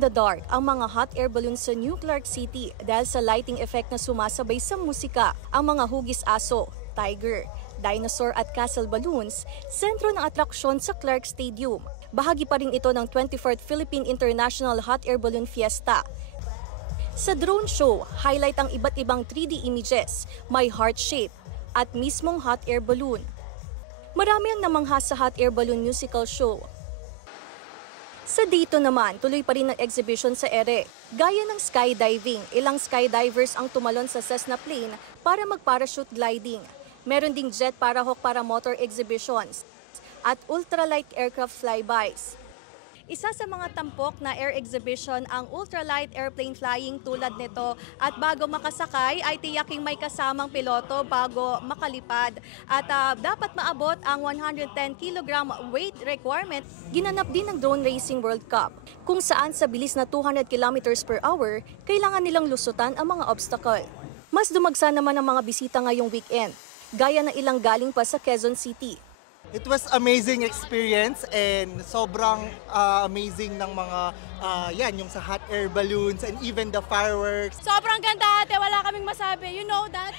in the dark ang mga hot air balloon sa New Clark City dahil sa lighting effect na sumasabay sa musika. Ang mga hugis aso, tiger, dinosaur at castle balloons, sentro ng atraksyon sa Clark Stadium. Bahagi pa rin ito ng 24th Philippine International Hot Air Balloon Fiesta. Sa drone show, highlight ang iba't ibang 3D images, may heart shape, at mismong hot air balloon. Marami ang namangha sa hot air balloon musical show. Sa dito naman, tuloy pa rin ang exhibition sa ere. Gaya ng skydiving, ilang skydivers ang tumalon sa Cessna plane para mag-parachute gliding. Meron ding jet parahawk para motor exhibitions at ultralight aircraft flybys. Isa sa mga tampok na air exhibition ang ultralight airplane flying tulad nito at bago makasakay ay tiyaking may kasamang piloto bago makalipad at dapat maabot ang 110 kg weight requirement. Ginanap din ng Drone Racing World Cup kung saan sa bilis na 200 km per hour kailangan nilang lusutan ang mga obstacle. Mas dumagsa naman ang mga bisita ngayong weekend, gaya ng ilang galing pa sa Quezon City. It was amazing experience and sobrang amazing ng mga yung sa hot air balloons and even the fireworks. Sobrang ganda ate, wala kaming masabi. You know that?